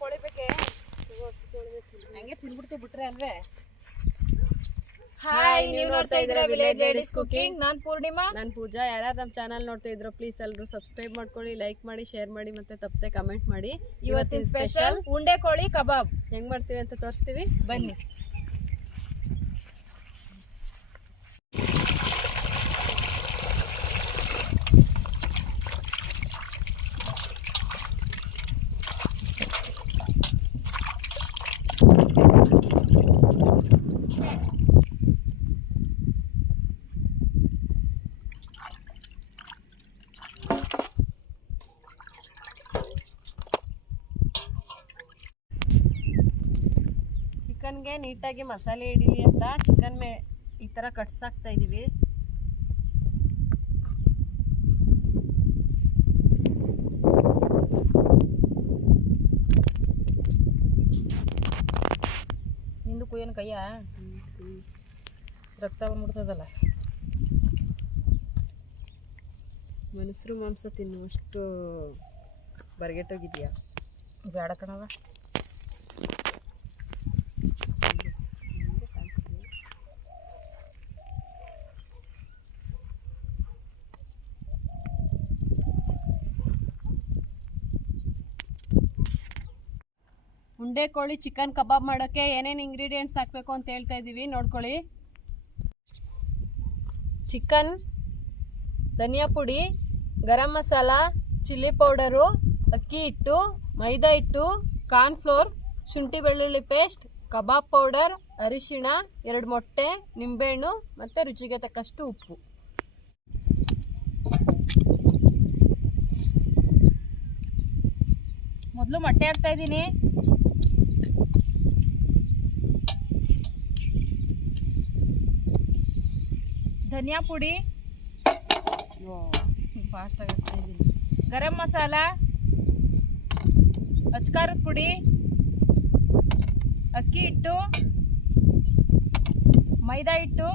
ಕೋಳಿ ಬಗ್ಗೆ ಹಂಗೆ ತಿನ್ಬಿಡ್ತು ಬಿಟ್ರೆ ಅಲ್ವೇ. ಹಾಯ್, ನೀವು ನೋಡ್ತಾ ಇದ್ದೀರಾ ವಿಲೇಜ್ ಲೇಡೀಸ್ ಕುಕಿಂಗ್. ನಾನು ಪೂರ್ಣಿಮಾ, ನಾನು ಪೂಜಾ. ಯಾರ್ಯಾರು ನಮ್ಮ ಚಾನಲ್ ನೋಡ್ತಾ ಇದ್ರು ಪ್ಲೀಸ್ ಎಲ್ಲರೂ ಸಬ್ಸ್ಕ್ರೈಬ್ ಮಾಡ್ಕೊಳ್ಳಿ, ಲೈಕ್ ಮಾಡಿ, ಶೇರ್ ಮಾಡಿ, ಮತ್ತೆ ತಪ್ಪದೆ ಕಮೆಂಟ್ ಮಾಡಿ. ಇವತ್ತಿನ ಸ್ಪೆಷಲ್ ಉಂಡೆ ಕೋಳಿ ಕಬಾಬ್ ಹೆಂಗ್ ಮಾಡ್ತೀವಿ ಅಂತ ತೋರಿಸ್ತೀವಿ, ಬನ್ನಿ. ಚಿಕನ್ಗೆ ನೀಟಾಗಿ ಮಸಾಲೆ ಹಿಡೀಲಿ ಅಂತ ಚಿಕನ್ ಈ ಥರ ಕಟ್ಸಾಕ್ತಾ ಇದೀವಿ. ನಿಂದು ಕುಯ್ಯನ್ ಕೈಯ ರಕ್ತ ಬಂದ್ಬಿಡ್ತದಲ್ಲ. ಮನುಷ್ಯರು ಮಾಂಸ ತಿನ್ನುವಷ್ಟು ಬರಗೆಟ್ಟೋಗಿದ್ಯಾ? ಬೇಡ ಕಣವ. ಉಂಡೆ ಕೋಳಿ ಚಿಕನ್ ಕಬಾಬ್ ಮಾಡೋಕ್ಕೆ ಏನೇನು ಇಂಗ್ರೀಡಿಯೆಂಟ್ಸ್ ಹಾಕಬೇಕು ಅಂತ ಹೇಳ್ತಾ ಇದ್ದೀವಿ, ನೋಡ್ಕೊಳ್ಳಿ. ಚಿಕನ್, ಧನಿಯಾ ಪುಡಿ, ಗರಂ ಮಸಾಲ, ಚಿಲ್ಲಿ ಪೌಡರು, ಅಕ್ಕಿ ಹಿಟ್ಟು, ಮೈದಾ ಹಿಟ್ಟು, ಕಾರ್ನ್ಫ್ಲೋರ್, ಶುಂಠಿ ಬೆಳ್ಳುಳ್ಳಿ ಪೇಸ್ಟ್, ಕಬಾಬ್ ಪೌಡರ್, ಅರಿಶಿಣ, 2 ಮೊಟ್ಟೆ, ನಿಂಬೆಹಣ್ಣು ಮತ್ತು ರುಚಿಗೆ ತಕ್ಕಷ್ಟು ಉಪ್ಪು. ಮೊದಲು ಮೊಟ್ಟೆ ಹಾಕ್ತಾ ಇದ್ದೀನಿ. ಧನಿಯಾ ಪುಡಿ, ಫಾಸ್ಟಾಗಿ ಹಾಕ್ತಾ ಇದ್ದೀನಿ. ಗರಂ ಮಸಾಲ, ಅಚ್ಕಾರದ ಪುಡಿ, ಅಕ್ಕಿ ಹಿಟ್ಟು, ಮೈದಾ ಹಿಟ್ಟು,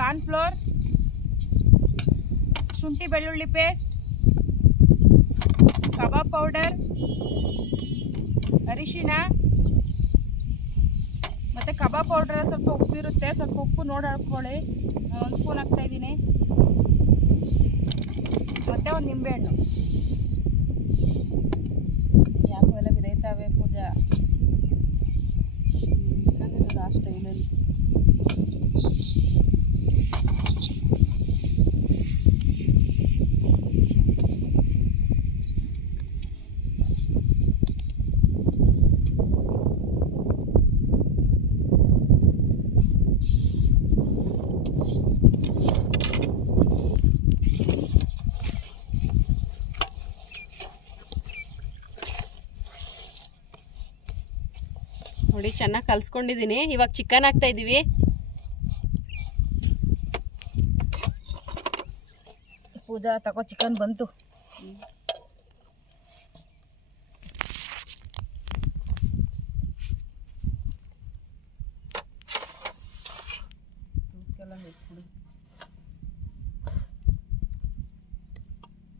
ಕಾರ್ನ್ಫ್ಲೋರ್, ಶುಂಠಿ ಬೆಳ್ಳುಳ್ಳಿ ಪೇಸ್ಟ್, ಕಬಾಬ್ ಪೌಡರ್, ಅರಿಶಿಣ ಮತ್ತು ಕಬಾಬ್ ಪೌಡರ್ ಸ್ವಲ್ಪ ಉಪ್ಪು ಇರುತ್ತೆ, ಸ್ವಲ್ಪ ಉಪ್ಪು ನೋಡಿ ಹಾಕ್ಕೊಳ್ಳಿ. ನಾನು 1 ಸ್ಪೂನ್ ಹಾಕ್ತಾ ಇದ್ದೀನಿ. ಮತ್ತು ಒಂದು ನಿಂಬೆಹಣ್ಣು. ಯಾಕೋ ಎಲ್ಲ ಬಿದೈತಾವೆ ಪೂಜಾ ಆ ಸ್ಟೈಲಲ್ಲಿ. ನೋಡಿ ಚೆನ್ನಾಗಿ ಕಲ್ಸ್ಕೊಂಡಿದ್ದೀನಿ. ಇವಾಗ ಚಿಕನ್ ಹಾಕ್ತಾ ಇದ್ದೀವಿ. ಪೂಜಾ ತಗೋ, ಚಿಕನ್ ಬಂತು.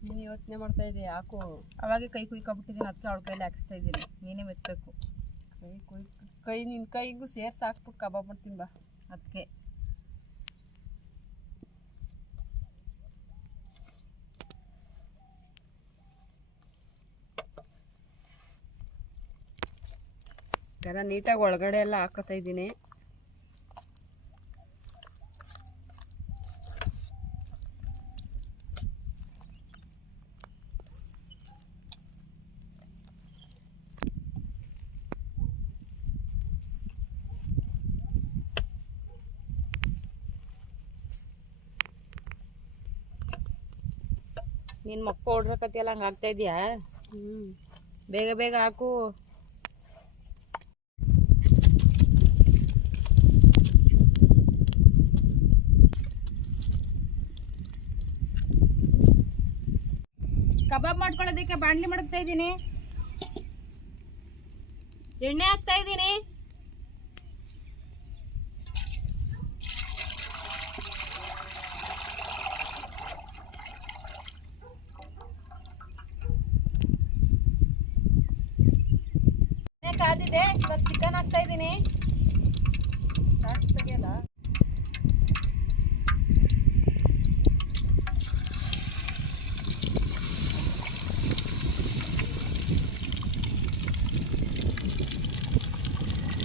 ನೀನು ಯೋಚನೆ ಮಾಡ್ತಾ ಇದ್ದೀಯ ಯಾಕೋ? ಅವಾಗೆ ಕೈ ಕುಯ್ಕೊಬಿಟ್ಟಿದ್ದೀನಿ, ಅದಕ್ಕೆ ಅವಳ ಕೈಲಿ ಹಾಕಿಸ್ತಾ ಇದ್ದೀನಿ. ನೀನೇ ಮೆತ್ತಬೇಕು. ನಿನ್ನ ಕೈಗೂ ಸೇರ್ಸಿ ಹಾಕ್ಬಿಟ್ಟು ಕಬಾಬ್ ಮಾಡ್ತೀನಿ ಬಾ. ಅದಕ್ಕೆ ಥರ ನೀಟಾಗಿ ಒಳಗಡೆ ಎಲ್ಲ ಹಾಕೋತಾ ಇದ್ದೀನಿ. ನಿನ್ನ ಮಕ್ಕ ಹೊಡ್ರಕತ್ತಿಯಲ್ಲ, ಹಂಗೆ ಆಗ್ತಾ ಇದೆಯಾ? ಬೇಗ ಬೇಗ ಹಾಕು. ಕಬಾಬ್ ಮಾಡ್ಕೊಳ್ಳೋದಕ್ಕೆ ಬಾಣಲಿ ಮಡಗ್ತಾ ಇದ್ದೀನಿ. ಎಣ್ಣೆ ಹಾಕ್ತಾ ಇದ್ದೀನಿ. ಬೆಂದದಿದೆ. ಇವಾಗ ಚಿಕನ್ ಹಾಕ್ತಾ ಇದ್ದೀನಿ. ಶಾರ್ಟ್ಸ್ ತೆಗಿಯಲ್ಲ.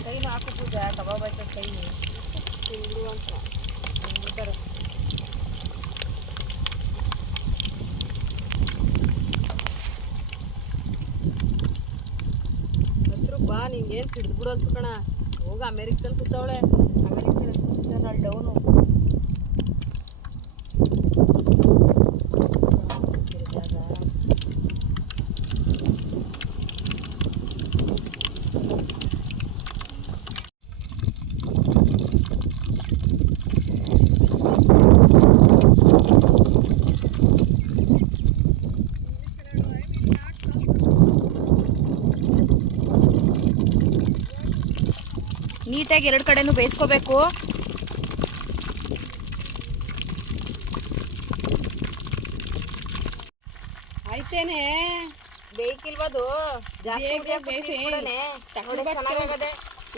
ಕೈನು ಹಾಕು ಪೂಜಾ, ಕಬಾಬ್ ಆಯ್ತದ ಕೈ ತಿಂದು ಅಂತ ಅಂತಾರೆ. ಹತ್ರ ಬಾ, ನಿಂಗೇನು ಸಿಡ್ದು ಅಂತ ಕಣ. ಹೋಗ ಅಮೇರಿಕದಲ್ಲಿ ಕೂತವಳೆ. ಅಮೇರಿಕದಲ್ಲಿ ಕೂತಿದ್ದಾನೆ ಅಲ್ಲಿ ಡೌನು. ನೀಟಾಗಿ ಎರಡು ಕಡೆನೂ ಬೇಯಿಸ್ಕೋಬೇಕು. ಆಯ್ತೇನೆ ಬೇಯ್ಕಿಲ್ವದು ಜಾಸ್ತಿ ಚೆನ್ನಾಗದೆ.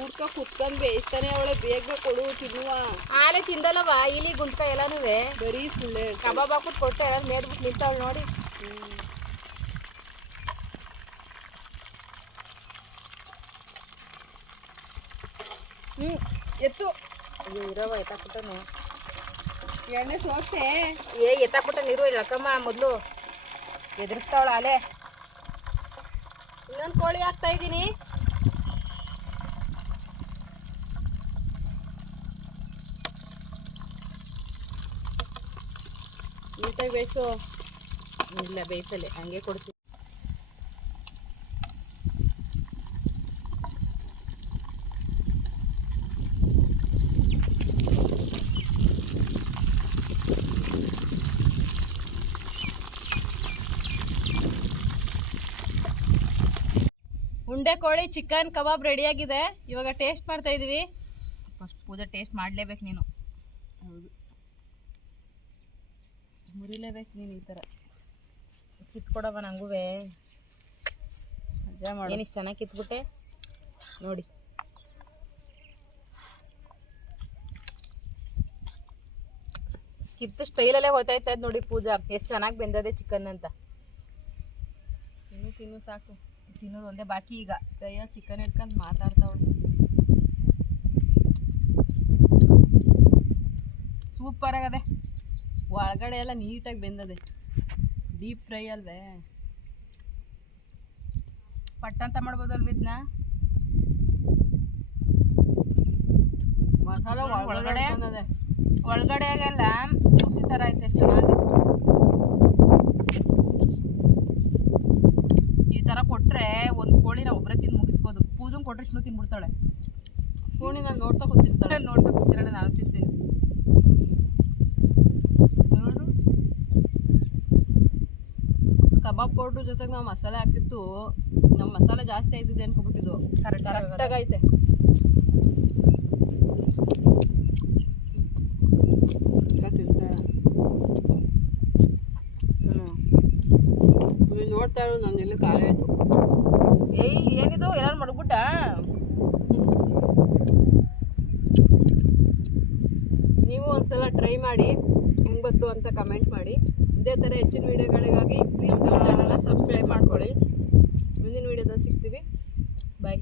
ಊಟ ಕುತ್ಕೊಂಡು ಬೇಯಿಸ್ತಾನೆ ಅವಳೆ. ಬೇಗ ಕೊಡು ತಿನ್ನುವ. ಆಲೆ ತಿಂದಲ್ಲವ ಇಲ್ಲಿ ಗುಂಡ್ಕ ಎಲ್ಲಾನು ಬರೀ ಸುಳ್ಳೆ. ಕಬಾಬ್ ಹಾಕ್ಬಿಟ್ಟು ಕೊಟ್ಟೆ ಎಲ್ಲ ಮೇದ್ಬಿಟ್ಟು ನಿಂತಾವಳು ನೋಡಿ. ಎತ್ತು ಇರವ ಎತ್ತಾಕ್ಬಿಟ್ಟನು. ಎಣ್ಣೆ ಸೋಕ್ಸೆ ಎತ್ತಾಕ್ಬಿಟ್ಟ ನೀರು ಇಳಕಮ್ಮ. ಮೊದಲು ಎದುರಿಸ್ತಾವಳ ಅಲೆ. ಇನ್ನೊಂದು ಕೋಳಿ ಹಾಕ್ತಾ ಇದ್ದೀನಿ. ನೀಟಾಗಿ ಬೇಯಿಸು. ಇಲ್ಲ ಬೇಯಿಸಲಿ, ಹಂಗೆ ಕೊಡ್ತೀನಿ. ಉಂಡೆ ಕೋಳಿ ಚಿಕನ್ ಕಬಾಬ್ ರೆಡಿಯಾಗಿದೆ. ಇವಾಗ ಟೇಸ್ಟ್ ಮಾಡ್ತಾ ಇದೀವಿ. ಫಸ್ಟ್ ಪೂಜೆ ಟೇಸ್ಟ್ ಮಾಡಲೇಬೇಕು ನೀನು. ಹೌದು, ಮುರಿಲೇಬೇಕು ನೀನು. ಈ ಥರ ಕಿತ್ಕೊಡವ ನಂಗೂ. ಮಜಾ ಮಾಡಿ. ಏನಿಷ್ಟು ಚೆನ್ನಾಗಿ ಕಿತ್ಬಿಟ್ಟೆ ನೋಡಿ. ಕಿತ್ತು ಸ್ಟೈಲಲ್ಲೇ ಹೋಗ್ತಾ ನೋಡಿ ಪೂಜಾ. ಎಷ್ಟು ಚೆನ್ನಾಗಿ ಬೆಂದದೆ ಚಿಕನ್ ಅಂತ. ತಿನ್ನು ಸಾಕು. ತಿನ್ನೋದು ಒಂದೇ ಬಾಕಿ. ಈಗ ಕೈಯ ಚಿಕನ್ ಇಟ್ಕೊಂಡು ಮಾತಾಡ್ತಾವಳು. ಸೂಪರ್ ಆಗದೆ. ಒಳಗಡೆ ಎಲ್ಲ ನೀಟಾಗಿ ಬೆಂದದೆ. ಡೀಪ್ ಫ್ರೈ ಅಲ್ವೇ. ಪಟ್ಟಂತ ಮಾಡ್ಬೋದಲ್ವ ಇದನ್ನ. ಮಸಾಲ ಒಳಗಡೆಗೆಲ್ಲ ಜ್ಯೂಸಿ ಥರ ಐತೆ. ಎಷ್ಟು ಚೆನ್ನಾಗಿ ಈ ಥರ ಕೊಟ್ಟರೆ ಒಂದು ಕೋಳಿನ ಒಬ್ಬರೇ ತಿಂದು ಮುಗಿಸ್ಬೋದು. ಪೂಜಂಗೆ ಕೊಟ್ಟರೆ ಇಷ್ಟು ತಿನ್ಬಿಡ್ತಾಳೆ. ಕೋಣಿ ನಾನು ನೋಡ್ತಾ ಕೂತಿರ್ತಾಳೆ. ನೋಡ್ತಾ ಕೂತಿರಲ್ಲ, ನಾನು ತಿಂತೀನಿ. ನೋಡು, ಕಬಾಬ್ ಪೌಡ್ರ್ ಜೊತೆಗೆ ನಾವು ಮಸಾಲೆ ಹಾಕಿತ್ತು. ನಮ್ಮ ಮಸಾಲೆ ಜಾಸ್ತಿ ಆಯ್ತಿದೆ ಅನ್ಕೊಬಿಟ್ಟಿದ್ದು. ಕರೆಕ್ಟಾಗೈತೆ. ನೋಡ್ತಾ ಇರೋದು ನಾನು ಇಲ್ಲಿ ಖಾಲಿ ಆಯಿತು. ಏನಿದು ಎಲ್ಲರೂ ಮಡಗ್ಬಿಟ್ಟ. ನೀವು ಒಂದ್ಸಲ ಟ್ರೈ ಮಾಡಿ, ಹೆಂಗೆ ಬಂತು ಅಂತ ಕಮೆಂಟ್ ಮಾಡಿ. ಇದೇ ಥರ ಹೆಚ್ಚಿನ ವೀಡಿಯೋಗಳಿಗಾಗಿ ಪ್ಲೀಸ್ ನಮ್ಮ ಚಾನಲ್ನ ಸಬ್ಸ್ಕ್ರೈಬ್ ಮಾಡ್ಕೊಳ್ಳಿ. ಮುಂದಿನ ವೀಡಿಯೋದಲ್ಲಿ ಸಿಗ್ತೀವಿ. ಬಾಯ್.